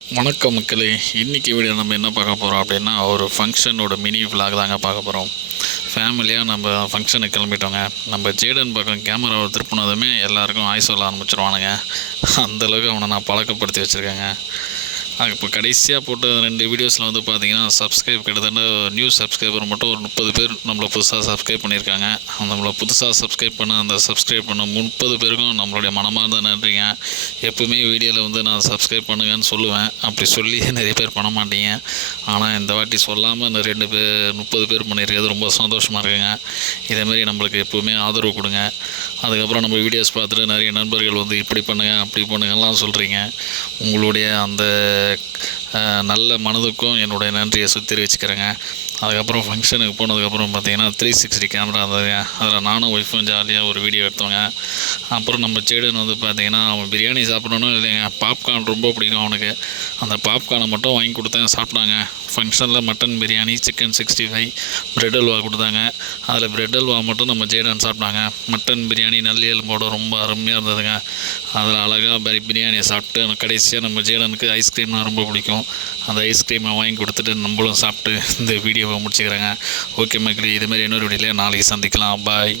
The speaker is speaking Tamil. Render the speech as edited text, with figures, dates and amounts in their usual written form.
வணக்கம் மக்களே. இன்றைக்கி வீடியோ நம்ம என்ன பார்க்க போகிறோம் அப்படின்னா, ஒரு ஃபங்க்ஷனோட மினி விலாக் தாங்க பார்க்க போகிறோம். ஃபேமிலியாக நம்ம ஃபங்க்ஷனுக்கு கிளம்பிட்டோங்க. நம்ம ஜேடன் பக்கம் கேமராவை திருப்பினதுமே எல்லாேருக்கும் ஆய் சொல்ல ஆரம்பிச்சிருவானுங்க. அந்தளவுக்கு அவனை நான் பழக்கப்படுத்தி வச்சுருக்கேங்க. இப்போ கடைசியாக போட்ட 2 வீடியோஸில் வந்து பார்த்திங்கன்னா, கிட்டத்தட்ட நியூ சப்ஸ்கிரைபர் மட்டும் ஒரு 30 பேர் நம்மளை புதுசாக சப்ஸ்கிரைப் பண்ணியிருக்காங்க. நம்மளை புதுசாக சப்ஸ்கிரைப் பண்ண 30 பேருக்கும் நம்மளுடைய மனமார்ந்த நன்றிங்க. எப்பவுமே வீடியோவில் வந்து நான் சப்ஸ்கிரைப் பண்ணுங்கன்னு சொல்லுவேன். அப்படி சொல்லி நிறைய பேர் பண்ண மாட்டீங்க. ஆனால் இந்த வாட்டி சொல்லாமல் இந்த 30 பேர் பண்ணியிருக்கிறது ரொம்ப சந்தோஷமாக இருக்குங்க. இதேமாரி நம்மளுக்கு எப்போவுமே ஆதரவு கொடுங்க. அதுக்கப்புறம் நம்ம வீடியோஸ் பார்த்துட்டு நிறைய நண்பர்கள் வந்து இப்படி பண்ணுங்கள் அப்படி பண்ணுங்கள்லாம் சொல்கிறீங்க. உங்களுடைய அந்த நல்ல மனதுக்கும் என்னுடைய நன்றியை தெரிவிச்சுக்கிறேங்க. அதுக்கப்புறம் ஃபங்க்ஷனுக்கு போனதுக்கப்புறம் பார்த்திங்கன்னா 360 கேமரா இருந்ததுங்க. அதில் நானும் ஒய்ஃபும் ஜாலியாக ஒரு வீடியோ எடுத்தோங்க. அப்புறம் நம்ம ஜேடன் வந்து பார்த்திங்கன்னா, அவன் பிரியாணி சாப்பிடணும் இல்லைங்க, பாப்கார்ன் ரொம்ப பிடிக்கும் அவனுக்கு. அந்த பாப்கார்னை மட்டும் வாங்கி கொடுத்தேன், சாப்பிட்டாங்க. ஃபங்க்ஷனில் mutton biryani, chicken 65, bread halwa கொடுத்தாங்க. அதில் பிரெட் அல்வா மட்டும் நம்ம ஜேடன் சாப்பிட்டாங்க. மட்டன் பிரியாணி நல்லி எலும்போடு ரொம்ப அருமையாக இருந்ததுங்க. அதில் அழகாக பிரியாணியை சாப்பிட்டு கடைசியாக நம்ம ஜேடனுக்கு ஐஸ்கிரீம்னால் ரொம்ப பிடிக்கும். அந்த ஐஸ்கிரீமை வாங்கி கொடுத்துட்டு நம்மளும் சாப்பிட்டு இந்த வீடியோவை முடிச்சுக்கிறேங்க. ஓகே மக்களே, இதுமாரி இன்னொரு வீடியோவில் நாளைக்கு சந்திக்கலாம். பாய்.